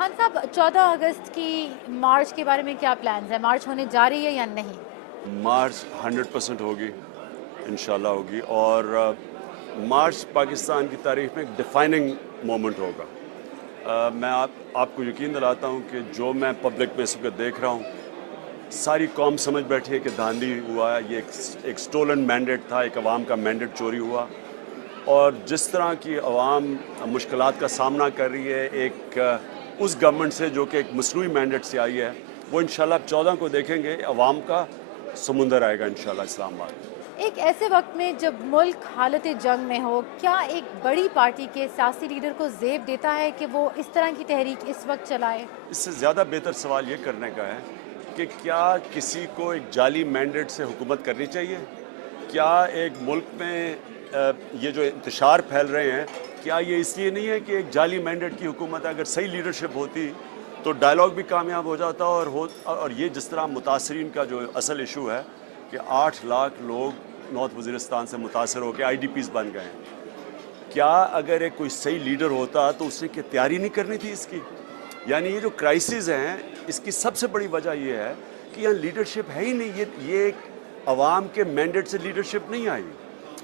खान साहब, 14 अगस्त की मार्च के बारे में क्या प्लान्स हैं? मार्च होने जा रही है या नहीं? मार्च 100% होगी, इंशाल्लाह होगी। और मार्च पाकिस्तान की तारीख में एक डिफाइनिंग मोमेंट होगा। मैं आपको यकीन दिलाता हूँ कि जो मैं पब्लिक में इस वक्त देख रहा हूँ, सारी कौम समझ बैठी है कि धांधली हुआ है, ये एक स्टोलन मैंडेट था, एक अवाम का मैंडेट चोरी हुआ। और जिस तरह की अवाम मुश्किलात का सामना कर रही है उस गवर्नमेंट से जो कि एक मसनूई मैंडेट से आई है, वो इंशाल्लाह 14 को देखेंगे, अवाम का समुंदर आएगा इंशाल्लाह इस्लामाबाद। एक ऐसे वक्त में जब मुल्क हालत जंग में हो, क्या एक बड़ी पार्टी के सियासी लीडर को ज़ेब देता है कि वो इस तरह की तहरीक इस वक्त चलाए? इससे ज़्यादा बेहतर सवाल ये करने का है कि क्या किसी को एक जाली मैंडेट से हुकूमत करनी चाहिए? क्या एक मुल्क में ये जो इंतशार फैल रहे हैं, क्या ये इसलिए नहीं है कि एक जाली मैंडेट की हुकूमत अगर सही लीडरशिप होती तो डायलॉग भी कामयाब हो जाता और ये जिस तरह मुतासरीन का जो असल इशू है कि 8 लाख लोग नॉर्थ वज़ीरिस्तान से मुतासर होकर IDPs बन गए हैं। क्या अगर एक कोई सही लीडर होता तो उसने क्या तैयारी नहीं करनी थी इसकी? यानी ये जो क्राइसिस हैं, इसकी सबसे बड़ी वजह ये है कि यहाँ लीडरशिप है ही नहीं। ये एक अवाम के मैंडेट से लीडरशिप नहीं आई,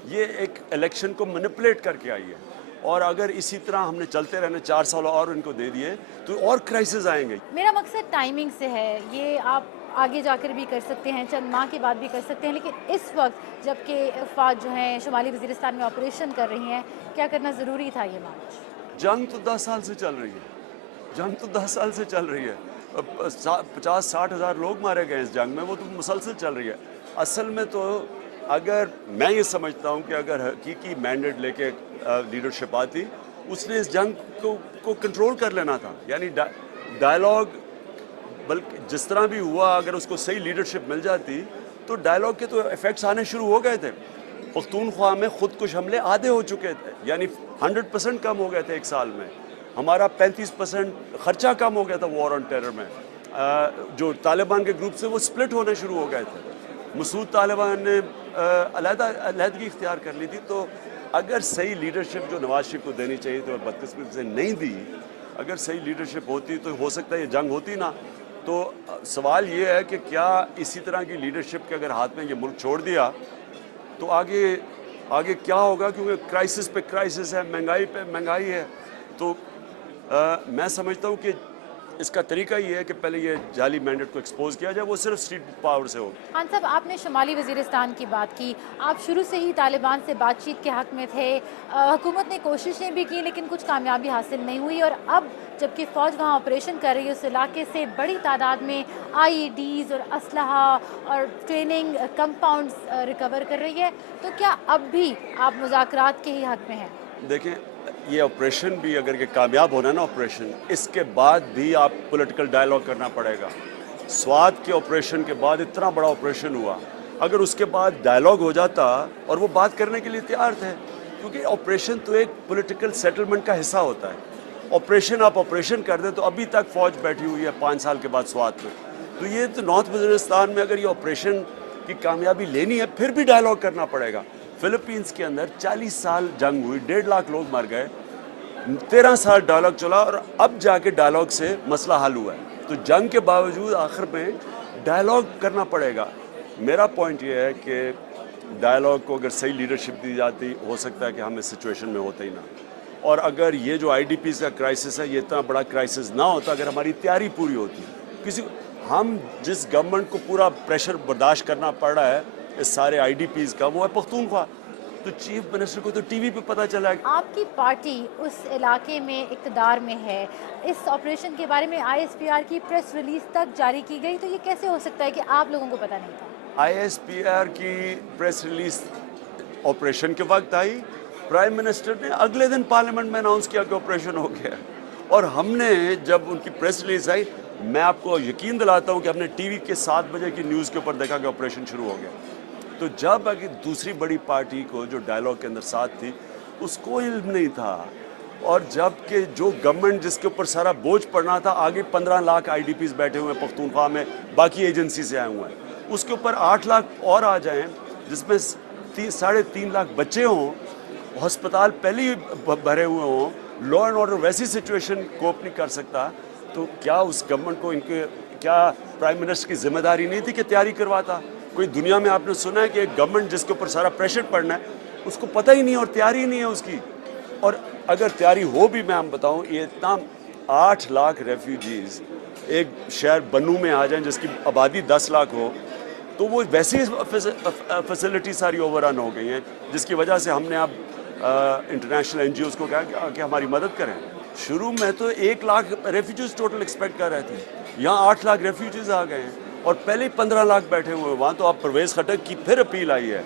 ये एक इलेक्शन को मैनिपुलेट करके आई है। और अगर इसी तरह हमने चलते रहने 4 साल और इनको दे दिए तो और क्राइसिस आएंगे। मेरा मकसद टाइमिंग से है, ये आप आगे जाकर भी कर सकते हैं, चंद माह के बाद भी कर सकते हैं, लेकिन इस वक्त जबकि फ़ौज जो है शुमाली वज़ीरिस्तान में ऑपरेशन कर रही हैं, क्या करना ज़रूरी था ये मार्च? जंग तो 10 साल से चल रही है, जंग तो 10 साल से चल रही है। 50-60 हज़ार लोग मारे गए इस जंग में, वो तो मुसलसल चल रही है। असल में तो अगर मैं ये समझता हूँ कि अगर हकीकी मैंडेट लेके लीडरशिप आती, उसने इस जंग को कंट्रोल कर लेना था। यानी डायलॉग, बल्कि जिस तरह भी हुआ, अगर उसको सही लीडरशिप मिल जाती तो डायलॉग के तो इफ़ेक्ट्स आने शुरू हो गए थे। पख्तूनख्वा में खुदकुश हमले आधे हो चुके थे, यानी 100% कम हो गए थे एक साल में। हमारा 35% खर्चा कम हो गया था वॉर ऑन टेरर में। जो तालिबान के ग्रुप से वो स्प्लिट होने शुरू हो गए थे। मसूद तालिबान ने अलहदगी इख्तियार कर ली थी। तो अगर सही लीडरशिप जो नवाज शरीफ को देनी चाहिए तो बदकिस्मती से नहीं दी। अगर सही लीडरशिप होती तो हो सकता है ये जंग होती ना। तो सवाल ये है कि क्या इसी तरह की लीडरशिप के अगर हाथ में ये मुल्क छोड़ दिया तो आगे आगे क्या होगा? क्योंकि क्राइसिस पे क्राइसिस है, महंगाई पे महंगाई है। तो मैं समझता हूँ कि इसका तरीका ये है कि पहले ये जाली मैंडेट को एक्सपोज किया जाए, वो सिर्फ स्ट्रीट पावर से होगा। खान साहब, आपने शुमाली वज़ीरिस्तान की बात की, आप शुरू से ही तालिबान से बातचीत के हक़ में थे। हुकूमत ने कोशिशें भी की लेकिन कुछ कामयाबी हासिल नहीं हुई, और अब जबकि फ़ौज वहाँ ऑपरेशन कर रही है, उस इलाके से बड़ी तादाद में IEDs और असलहा और ट्रेनिंग कंपाउंड्स रिकवर कर रही है, तो क्या अब भी आप मुज़ाकरात के ही हक़ में हैं? देखें, ये ऑपरेशन भी अगर ये कामयाब होना ना ऑपरेशन, इसके बाद भी आप पॉलिटिकल डायलॉग करना पड़ेगा। स्वात के ऑपरेशन के बाद इतना बड़ा ऑपरेशन हुआ, अगर उसके बाद डायलॉग हो जाता और वो बात करने के लिए तैयार थे, क्योंकि ऑपरेशन तो एक पॉलिटिकल सेटलमेंट का हिस्सा होता है। ऑपरेशन आप ऑपरेशन कर दें तो अभी तक फ़ौज बैठी हुई है 5 साल के बाद स्वात में। तो ये तो नॉर्थ वज़ीरिस्तान में अगर ये ऑपरेशन की कामयाबी लेनी है फिर भी डायलॉग करना पड़ेगा। फिलीपींस के अंदर 40 साल जंग हुई, 1.5 लाख लोग मर गए, 13 साल डायलॉग चला और अब जाके डायलॉग से मसला हल हुआ है। तो जंग के बावजूद आखिर में डायलॉग करना पड़ेगा। मेरा पॉइंट ये है कि डायलॉग को अगर सही लीडरशिप दी जाती, हो सकता है कि हम इस सिचुएशन में होते ही ना। और अगर ये जो IDPs का क्राइसिस है, ये इतना बड़ा क्राइसिस ना होता अगर हमारी तैयारी पूरी होती। हम जिस गवर्नमेंट को पूरा प्रेशर बर्दाश्त करना पड़ रहा है इस सारे IDPs का, वो है पख्तूनख्वा। तो चीफ मिनिस्टर को तो TV पे पता चला है। आपकी पार्टी उस इलाके में इक़्तिदार में है, इस ऑपरेशन के बारे में ISPR की प्रेस रिलीज़ तक जारी की गई, तो ये कैसे हो सकता है कि आप लोगों को पता नहीं था? ISPR की प्रेस रिलीज ऑपरेशन के वक्त आई, प्राइम मिनिस्टर ने अगले दिन पार्लियामेंट में अनाउंस किया कि ऑपरेशन हो गया। और हमने जब उनकी प्रेस रिलीज आई, मैं आपको यकीन दिलाता हूँ कि हमने TV के 7 बजे की न्यूज़ के ऊपर देखा कि ऑपरेशन शुरू हो गया। तो जब अगर दूसरी बड़ी पार्टी को जो डायलॉग के अंदर साथ थी, उसको इल्म नहीं था। और जबकि जो गवर्नमेंट जिसके ऊपर सारा बोझ पड़ना था, आगे 15 लाख IDPs बैठे हुए हैं पख्तूनख्वा में, बाकी एजेंसी से आए हुए हैं, उसके ऊपर 8 लाख और आ जाएं, जिसमें 3.5 लाख बच्चे हों, अस्पताल पहले ही भरे हुए हों, लॉ एंड ऑर्डर वैसी सिचुएशन कोप नहीं कर सकता। तो क्या उस गवर्नमेंट को इनके क्या प्राइम मिनिस्टर की जिम्मेदारी नहीं थी कि तैयारी करवाता? कोई दुनिया में आपने सुना है कि एक गवर्नमेंट जिसके ऊपर सारा प्रेशर पड़ना है उसको पता ही नहीं और तैयारी ही नहीं है उसकी? और अगर तैयारी हो भी, मैं हम बताऊं, ये इतना 8 लाख रेफ्यूजीज एक शहर बन्नू में आ जाएं जिसकी आबादी 10 लाख हो, तो वो वैसे ही फैसिलिटी सारी ओवररन हो गई हैं, जिसकी वजह से हमने अब इंटरनेशनल एनजीओज को कहा कि हमारी मदद करें। शुरू में तो 1 लाख रेफ्यूजीज टोटल एक्सपेक्ट कर रहे थे, यहाँ 8 लाख रेफ्यूजीज आ गए हैं और पहले ही 15 लाख बैठे हुए हैं वहाँ। तो अब परवेज़ खट्टक की फिर अपील आई है,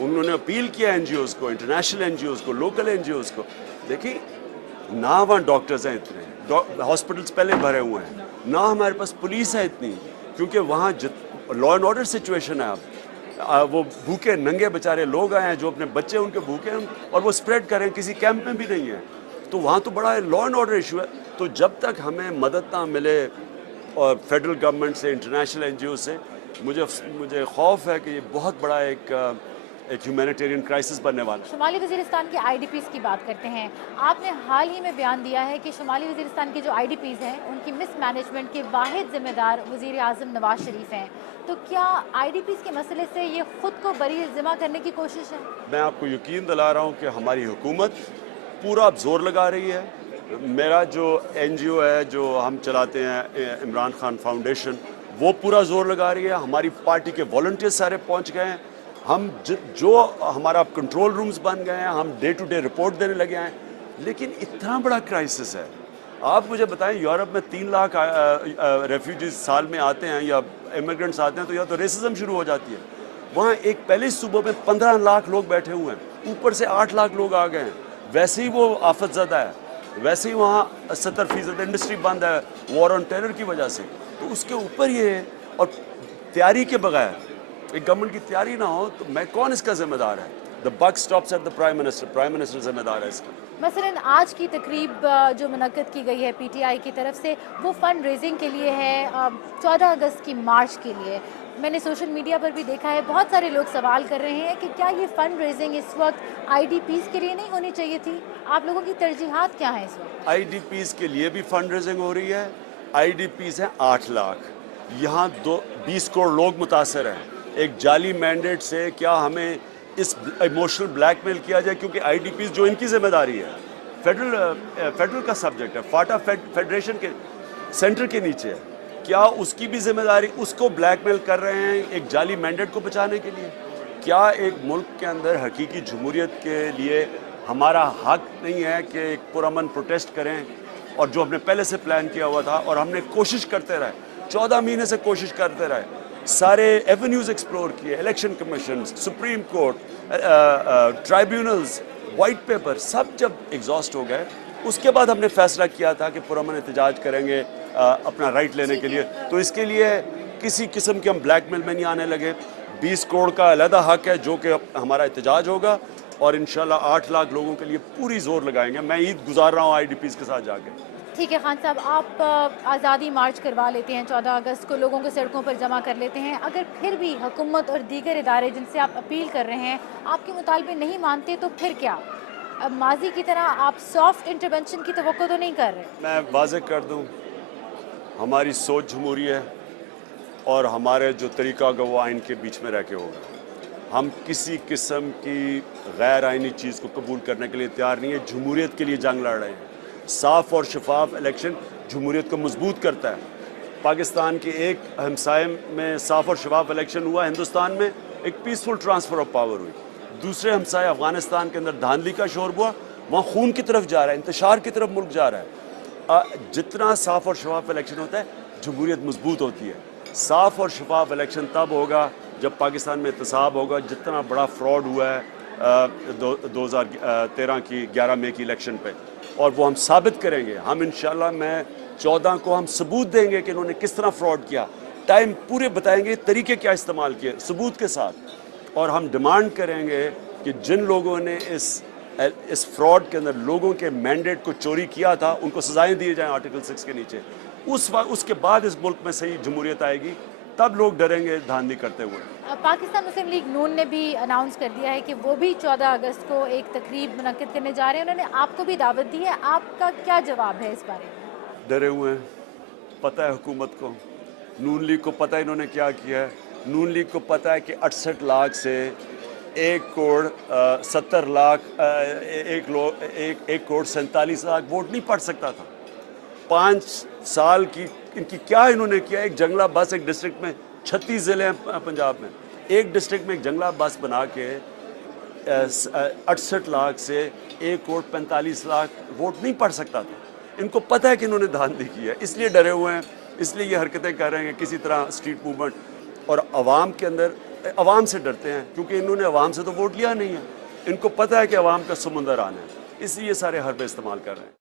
उन्होंने अपील किया एनजीओज को, इंटरनेशनल एनजीओज को, लोकल एनजीओज को। देखिए, ना वहाँ डॉक्टर्स हैं इतने, हॉस्पिटल्स पहले भरे हुए हैं, ना हमारे पास पुलिस है इतनी, क्योंकि वहाँ लॉ एंड ऑर्डर सिचुएशन है। अब वो भूखे नंगे बेचारे लोग आए हैं जो अपने बच्चे उनके भूखे हैं और वो स्प्रेड करें, किसी कैंप में भी नहीं है, तो वहाँ तो बड़ा लॉ एंड ऑर्डर इशू है। तो जब तक हमें मदद ना मिले और फेडरल गवर्नमेंट से, इंटरनेशनल एनजीओ से, मुझे खौफ है कि ये बहुत बड़ा एक ह्यूमैनिटेरियन क्राइसिस बनने वाला है। शुमाली वज़ीरिस्तान के आईडीपीज़ की बात करते हैं। आपने हाल ही में बयान दिया है कि शुमाली वज़ीरिस्तान के जो आईडीपीज़ हैं उनकी मिसमैनेजमेंट के वाहिद ज़िम्मेदार वज़ीर आज़म नवाज शरीफ हैं। तो क्या आईडीपीज़ के मसले से ये खुद को बरी ज़िम्मा करने की कोशिश है? मैं आपको यकीन दिला रहा हूँ कि हमारी हुकूमत पूरा जोर लगा रही है। मेरा जो एनजीओ है जो हम चलाते हैं, इमरान खान फाउंडेशन, वो पूरा जोर लगा रही है। हमारी पार्टी के वॉलंटियर्स सारे पहुँच गए हैं। हम जो हमारा कंट्रोल रूम्स बन गए हैं, हम डे टू डे रिपोर्ट देने लगे हैं। लेकिन इतना बड़ा क्राइसिस है, आप मुझे बताएं, यूरोप में 3 लाख रेफ्यूजीज साल में आते हैं या इमिग्रेंट्स आते हैं, तो या तो रेसिज्म शुरू हो जाती है। वहाँ एक पहले सूबे में 15 लाख लोग बैठे हुए हैं, ऊपर से 8 लाख लोग आ गए हैं। वैसे ही वो आफत ज़दा है, वैसे ही वहाँ 70% इंडस्ट्री बंद है वॉर ऑन टेरर की वजह से। तो उसके ऊपर ये है, और तैयारी के बगैर, एक गवर्नमेंट की तैयारी ना हो तो मैं कौन इसका जिम्मेदार है? The buck stops at the prime minister जिम्मेदार है इसका। मसलन आज की तकरीब जो मुनक्कद की गई है पीटीआई की तरफ से, वो फ़ंड रेजिंग के लिए है 14 अगस्त की मार्च के लिए। मैंने सोशल मीडिया पर भी देखा है, बहुत सारे लोग सवाल कर रहे हैं कि क्या ये फ़ंड रेजिंग इस वक्त आईडीपीज़ के लिए नहीं होनी चाहिए थी? आप लोगों की तरजीहात क्या हैं इस वक्त? आईडीपीज़ के लिए भी फंड रेजिंग हो रही है। आईडीपीज़ हैं 8 लाख, यहाँ 20 करोड़ लोग मुतासर हैं। एक जाली मैंडेट से क्या हमें इस इमोशनल ब्लैकमेल किया जाए? क्योंकि आईडीपीज़ जो इनकी जिम्मेदारी है, फेडरल का सब्जेक्ट है, फाटा फेडरेशन के सेंटर के नीचे है, क्या उसकी भी जिम्मेदारी? उसको ब्लैकमेल कर रहे हैं एक जाली मैंडेट को बचाने के लिए। क्या एक मुल्क के अंदर हकीकी जमहूरियत के लिए हमारा हक नहीं है कि एक पुरअमन प्रोटेस्ट करें? और जो हमने पहले से प्लान किया हुआ था, और हमने कोशिश करते रहे, 14 महीने से कोशिश करते रहे, सारे एवेन्यूज़ एक्सप्लोर किए, election commission, supreme court, tribunals, white paper, सब जब एग्जॉस्ट हो गए, उसके बाद हमने फैसला किया था कि पुरअमन एहतजाज करेंगे अपना राइट लेने के लिए। तो इसके लिए किसी किस्म के हम ब्लैकमेल में नहीं आने लगे। 20 करोड़ का अलहदा हक है जो कि हमारा एहतजाज होगा, और इंशाल्लाह 8 लाख लोगों के लिए पूरी जोर लगाएंगे। मैं ईद गुजार रहा हूँ आईडीपीज़ के साथ जाके। ठीक है खान साहब, आप आज़ादी मार्च करवा लेते हैं 14 अगस्त को, लोगों को सड़कों पर जमा कर लेते हैं। अगर फिर भी हुकूमत और दीगर इदारे जिनसे आप अपील कर रहे हैं आपके मुतालबे नहीं मानते, तो फिर क्या? अब माजी की तरह आप सॉफ्ट इंटरवेंशन की तवक्को तो नहीं कर रहे? मैं वाज़ेह कर दूँ, हमारी सोच जमहूरी है और हमारे जो तरीका होगा वो आइन के बीच में रह के होगा। हम किसी किस्म की गैर आइनी चीज़ को कबूल करने के लिए तैयार नहीं है। जमहूरियत के लिए जंग लड़ रहे हैं। साफ़ और शफाफ इलेक्शन जमहूरियत को मजबूत करता है। पाकिस्तान के एक हमसाये में साफ़ और शफाफ इलेक्शन हुआ, हिंदुस्तान में एक पीसफुल ट्रांसफ़र ऑफ पावर हुई। दूसरे हमसाये अफ़गानिस्तान के अंदर धांधली का शोर हुआ, वहाँ खून की तरफ जा रहा है, इंतशार की तरफ मुल्क जा रहा है। जितना साफ़ और शफाफ इलेक्शन होता है, जमहूरियत मजबूत होती है। साफ़ और शफाफ इलेक्शन तब होगा जब पाकिस्तान में एहतसाब होगा। जितना बड़ा फ्रॉड हुआ है 2013 की 11 मई की इलेक्शन पे, और वो हम साबित करेंगे। हम इंशाल्लाह, मैं 14 को हम सबूत देंगे कि इन्होंने किस तरह फ्रॉड किया। टाइम पूरे बताएंगे, तरीके क्या इस्तेमाल किए सबूत के साथ। और हम डिमांड करेंगे कि जिन लोगों ने इस फ्रॉड के अंदर लोगों के मैंडेट को चोरी किया था, उनको सजाएं दी जाएं आर्टिकल 6 के नीचे। उसके बाद इस मुल्क में सही जमहूरियत आएगी, तब लोग डरेंगे धांधली करते हुए। पाकिस्तान मुस्लिम लीग नून ने भी अनाउंस कर दिया है कि वो भी 14 अगस्त को एक तकरीब मुनक्किद करने जा रहे हैं। उन्होंने आपको भी दावत दी है, आपका क्या जवाब है इस बारे में? डरे हुए हैं, पता है हुकूमत को, नून लीग को पता है इन्होंने क्या किया है। नून लीग को पता है कि 68 लाख से 1,47,47,लाख वोट नहीं पड़ सकता था। 5 साल की इनकी क्या इन्होंने किया। एक जंगला बस, एक डिस्ट्रिक्ट में 36 ज़िले हैं पंजाब में, एक डिस्ट्रिक्ट में एक जंगला बस बना के 68 लाख से 1,45,00,000 वोट नहीं पड़ सकता था। इनको पता है कि इन्होंने धांधली की है, इसलिए डरे हुए हैं, इसलिए ये हरकतें कर रहे हैं किसी तरह स्ट्रीट मूवमेंट, और अवाम के अंदर अवाम से डरते हैं क्योंकि इन्होंने अवाम से तो वोट लिया नहीं है। इनको पता है कि अवाम का समुंदर आना है, इसलिए ये सारे हरबे इस्तेमाल कर रहे हैं।